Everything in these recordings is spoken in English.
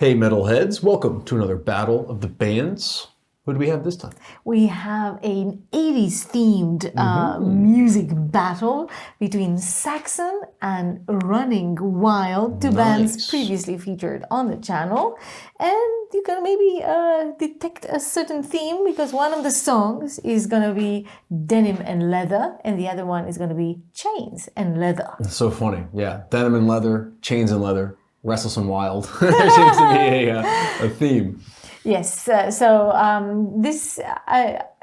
Hey metalheads, welcome to another battle of the bands. Who do we have this time? We have an 80s themed music battle between Saxon and Running Wild, two bands previously featured on the channel. And you can maybe detect a certain theme because one of the songs is going to be Denim and Leather and the other one is going to be Chains and Leather. It's so funny. Yeah, Denim and Leather, Chains and Leather, Restless and Wild. There seems to be a theme. Yes, this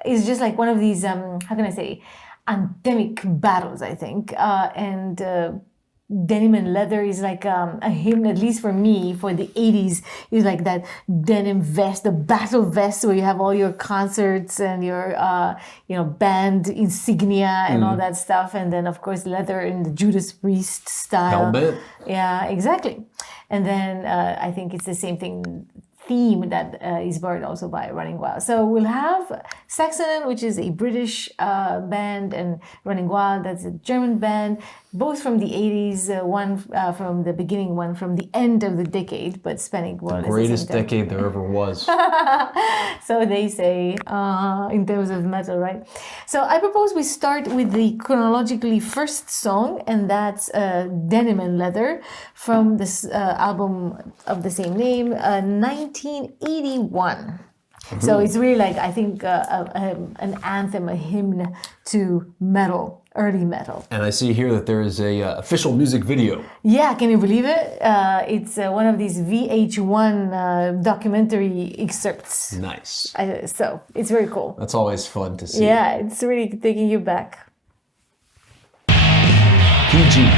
is just like one of these, how can I say, anthemic battles, I think. Denim and Leather is like a hymn, at least for me, for the 80s, is like that denim vest, the battle vest where you have all your concerts and your, band insignia and all that stuff. And then, of course, leather in the Judas Priest style. Hellbent. Yeah, exactly. And then I think it's the same theme that is borrowed also by Running Wild. So we'll have Saxon, which is a British band, and Running Wild, that's a German band, both from the 80s, one from the beginning, one from the end of the decade, but spanning more or less the greatest decade there ever was. So they say in terms of metal, right? So I propose we start with the chronologically first song, and that's Denim and Leather from this album of the same name, 1981. So it's really like, I think, an anthem, a hymn to metal, early metal. And I see here that there is a official music video. Yeah, can you believe it? It's one of these VH1 documentary excerpts. Nice. So it's very cool. That's always fun to see. Yeah, it's really taking you back. PG.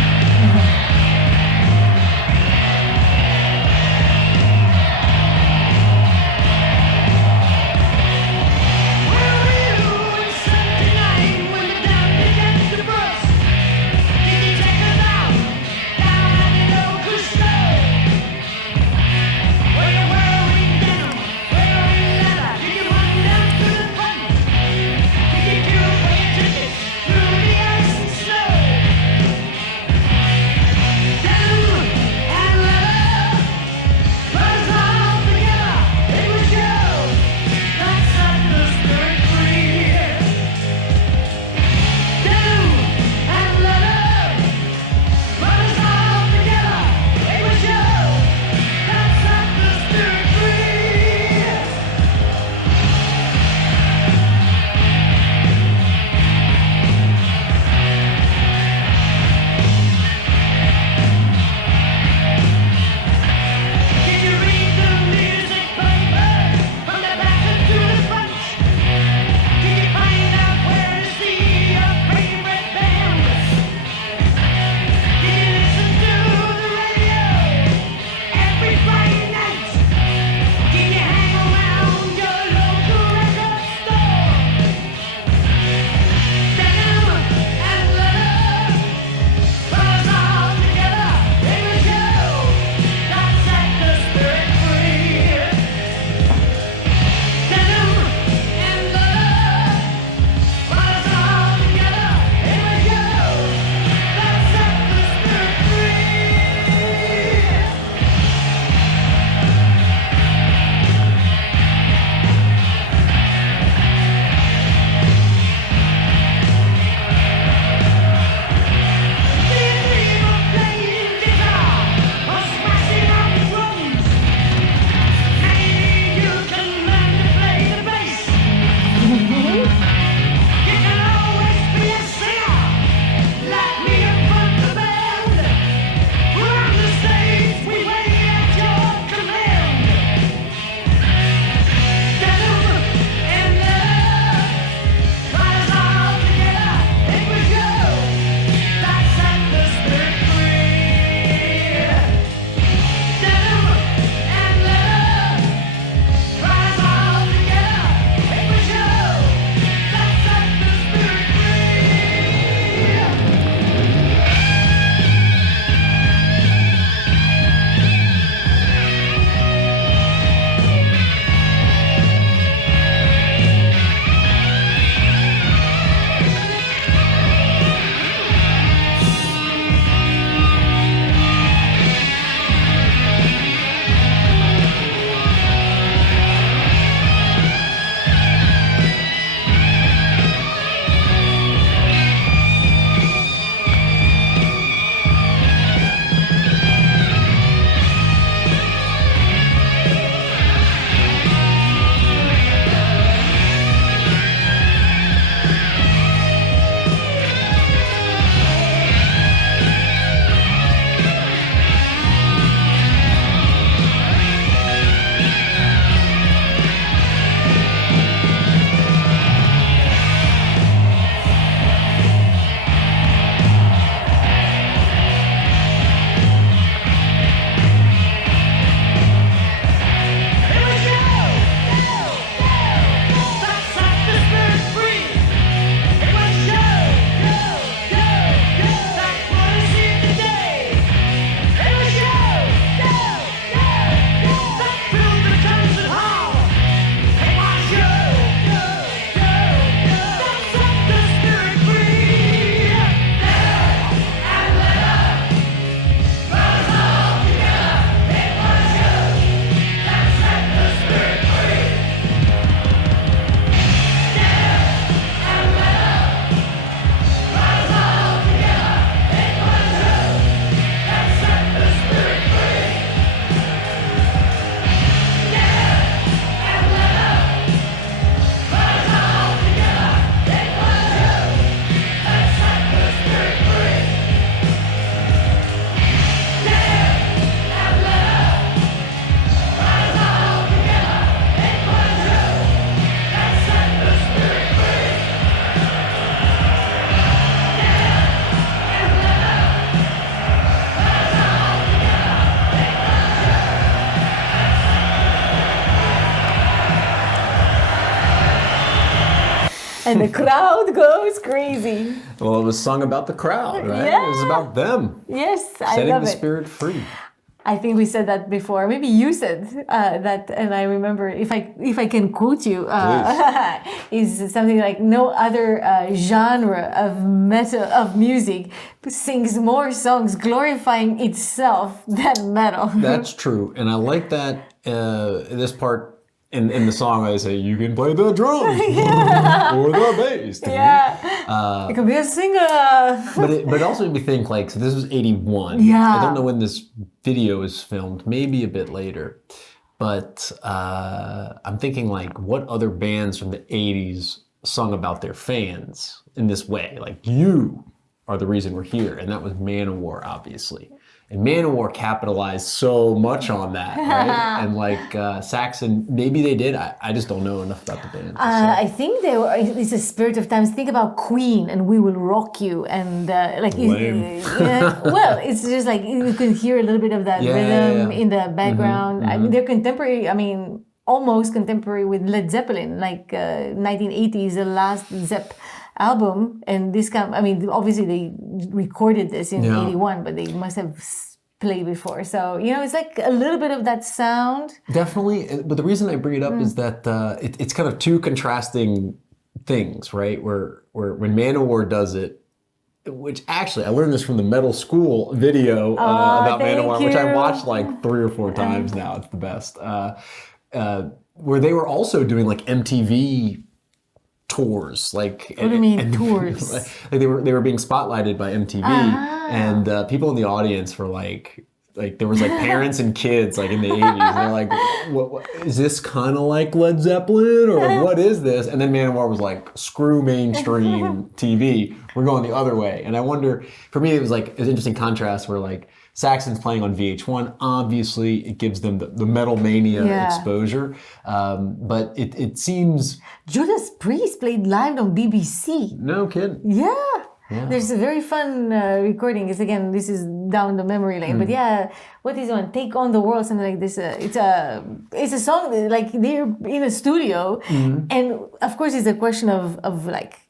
And the crowd goes crazy. Well, it was sung about the crowd, right? Yeah. It was about them. Yes, I Setting love the it. spirit free. I think we said that before. Maybe you said that, and I remember if I can quote you, is something like no other genre of music sings more songs glorifying itself than metal. That's true, and I like that. This part in the song, I say you can play the drums or the bass. Yeah, it could be a singer. But it also made me think, like, so this was 81. Yeah. I don't know when this video is filmed, maybe a bit later. But I'm thinking, like, what other bands from the 80s sung about their fans in this way? Like, you are the reason we're here. And that was Manowar, obviously. And Manowar capitalized so much on that, right? And like Saxon, maybe they did. I just don't know enough about the band. I think they were. It's a spirit of times. Think about Queen and "We Will Rock You" and like. Well, it's just like you can hear a little bit of that rhythm in the background. I mean, they're contemporary. I mean, almost contemporary with Led Zeppelin, like 1980s, the last Zepp album, and this I mean, obviously they recorded this in 81, but they must have played before. So, you know, it's like a little bit of that sound. Definitely. But the reason I bring it up is that it's kind of two contrasting things, right? Where when Manowar does it, which actually I learned this from the Metal School video about Manowar, which I watched like 3 or 4 times now. It's the best. Where they were also doing like MTV tours, like what do you mean tours? Like they were being spotlighted by MTV, and people in the audience were like there was like parents and kids like in the 80s, and they're like, what is this kind of like Led Zeppelin or what is this? And then Manowar was like, screw mainstream TV, we're going the other way. And I wonder, for me, it was like an interesting contrast where like Saxon's playing on VH1. Obviously, it gives them the metal mania exposure. But it seems... Judas Priest played live on BBC. No kidding. Yeah. There's a very fun recording. It's again, this is down the memory lane. But yeah, what is on Take on the World, something like this. It's a song that, like they're in a studio, and of course it's a question of like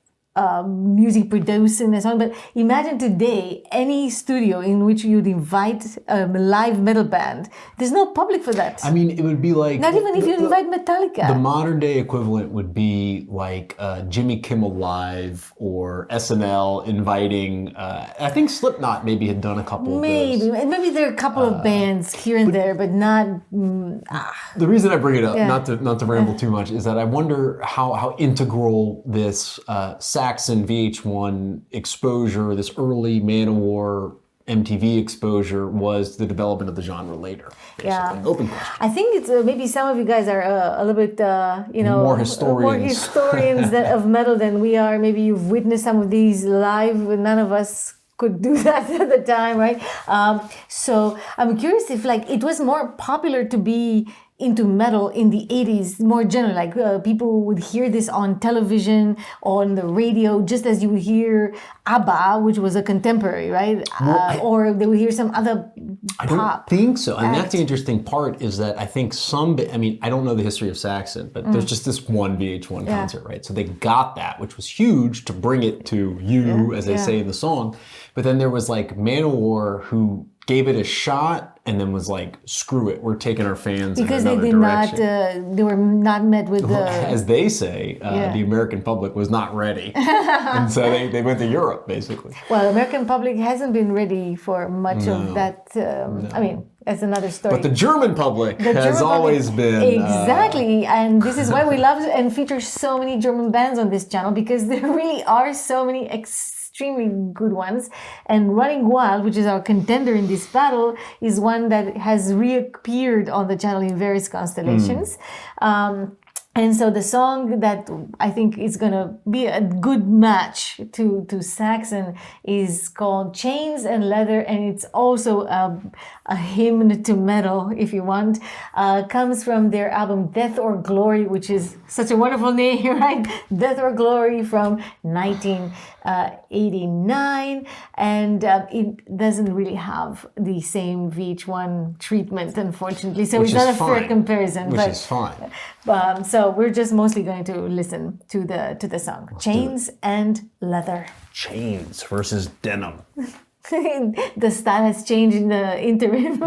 music producing and so on. But imagine today any studio in which you'd invite a live metal band. There's no public for that. I mean, it would be like... Not even if you invite Metallica. The modern day equivalent would be like Jimmy Kimmel Live or SNL inviting... I think Slipknot maybe had done a couple of those. Maybe there are a couple of bands here and there, but not... The reason I bring it up, not to ramble too much, is that I wonder how integral this Saxon VH1 exposure, this early Manowar MTV exposure was to the development of the genre later. Basically. Yeah. Open question. I think it's maybe some of you guys are a little bit, more historians of metal than we are. Maybe you've witnessed some of these live. None of us could do that at the time, right? So I'm curious if like it was more popular to be into metal in the 80s, more general, like people would hear this on television, on the radio, just as you would hear ABBA, which was a contemporary, right? Or they would hear some other pop. I don't think so. And that's the interesting part, is that I think I don't know the history of Saxon, but there's just this one VH1 concert, right? So they got that, which was huge to bring it to you, as they say in the song. But then there was like Manowar, who gave it a shot and then was like, screw it, we're taking our fans because in another they did direction. not, they were not met with the... As they say, the American public was not ready. And so they went to Europe, basically. Well, the American public hasn't been ready for much of that. I mean, that's another story. But the German public has always been... Exactly. And this is why we love and feature so many German bands on this channel, because there really are so many extremely good ones. And Running Wild, which is our contender in this battle, is one that has reappeared on the channel in various constellations. And so the song that I think is going to be a good match to Saxon is called Chains and Leather, and it's also a hymn to metal, if you want. Comes from their album Death or Glory, which is such a wonderful name, right? Death or Glory from 1989. And it doesn't really have the same VH1 treatment, unfortunately. So it's not a fair comparison. Which is fine. So So we're just mostly going to listen to the song. Chains and Leather. Chains versus Denim. The style has changed in the interim.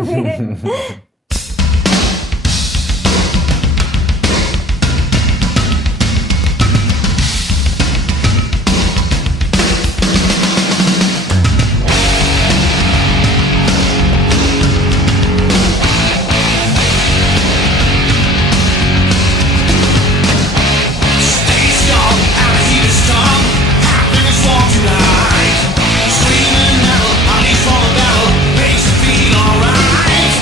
Screaming, I need for the battle, makes me feel alright.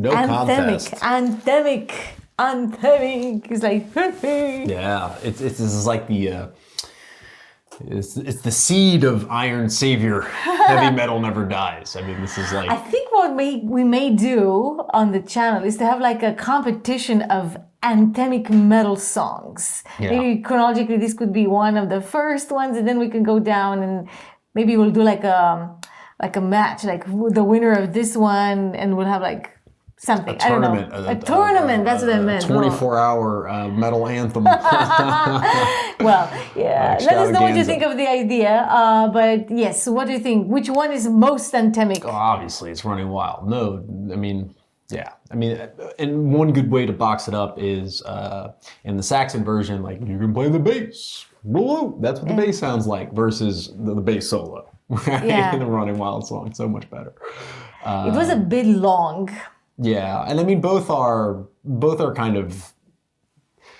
No contest. Anthemic. It's like, yeah, this is like the it's the seed of Iron Savior. Heavy metal never dies. I mean, this is like. I think what we may do on the channel is to have like a competition of anthemic metal songs. Yeah. Maybe chronologically, this could be one of the first ones, and then we can go down and maybe we'll do like a match, like the winner of this one, and we'll have like. Something. A tournament. A tournament, that's what I meant. 24-hour metal anthem. Well, yeah. Let us know what you think of the idea. But yes, what do you think? Which one is most anthemic? Oh, obviously, it's Running Wild. No, I mean, yeah. I mean, and one good way to box it up is in the Saxon version, like, you can play the bass. Woo-woo. That's what the bass sounds like versus the bass solo. Right? Yeah. In the Running Wild song. So much better. It was a bit long. Yeah, and I mean both are kind of.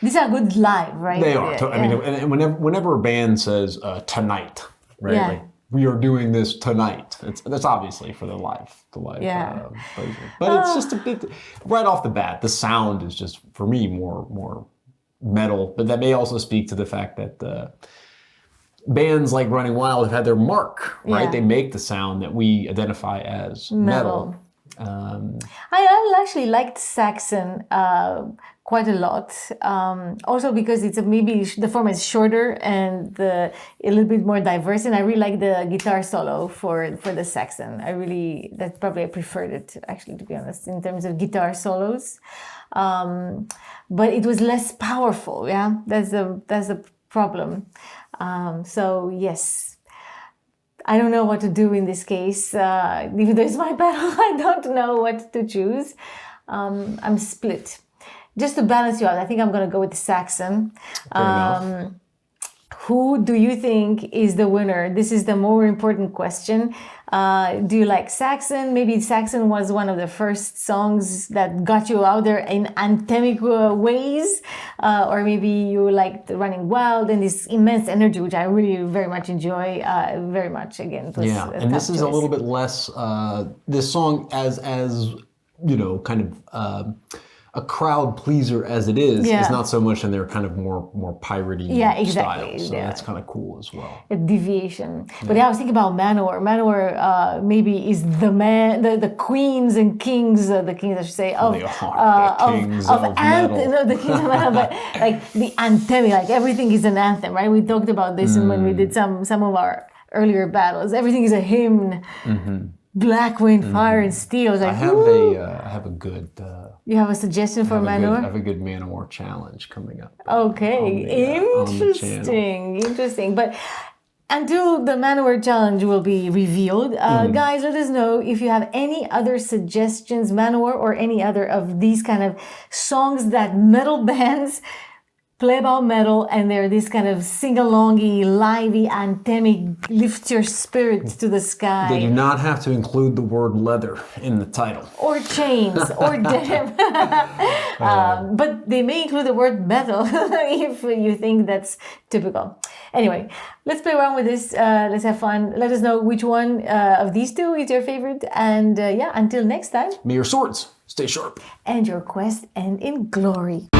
These are good live, right? They are. Yeah, I mean, and whenever a band says tonight, right? Yeah. Like we are doing this tonight. That's obviously for the live Yeah. version. But it's just a bit right off the bat. The sound is just for me more metal. But that may also speak to the fact that bands like Running Wild have had their mark, right? Yeah. They make the sound that we identify as metal. I actually liked Saxon quite a lot. Also because it's maybe the format is shorter and a little bit more diverse, and I really like the guitar solo for the Saxon. That's probably I preferred it actually, to be honest, in terms of guitar solos. But it was less powerful. Yeah, that's the problem. So yes. I don't know what to do in this case. Even though it's my battle, I don't know what to choose. I'm split. Just to balance you out, I think I'm going to go with Saxon. Who do you think is the winner? This is the more important question. Do you like Saxon? Maybe Saxon was one of the first songs that got you out there in anthemic ways. Or maybe you liked Running Wild and this immense energy, which I really very much enjoy. Very much, again. It was and this is a little bit less, this song as you know, kind of a crowd pleaser as it is not so much in their kind of more piratey style. So that's kind of cool as well. A deviation. But I was thinking about Manowar. Manowar maybe is the queens and kings, the kings I should say, of kings of metal. No, the kings of metal, but like the anthem, like everything is an anthem, right? We talked about this when we did some of our earlier battles. Everything is a hymn. Mm-hmm. Black Wind, Fire, and Steel. Like, I have a good. You have a suggestion for Manowar? I have a good Manowar challenge coming up. Okay, interesting. But until the Manowar challenge will be revealed, guys, let us know if you have any other suggestions, Manowar or any other of these kind of songs that metal bands play about metal, and they're this kind of sing-alongy, lively, anthemic, lift your spirits to the sky. They do not have to include the word leather in the title. Or chains, or denim. But they may include the word metal if you think that's typical. Anyway, let's play around with this. Let's have fun. Let us know which one of these two is your favorite. And until next time. May your swords stay sharp. And your quest end in glory.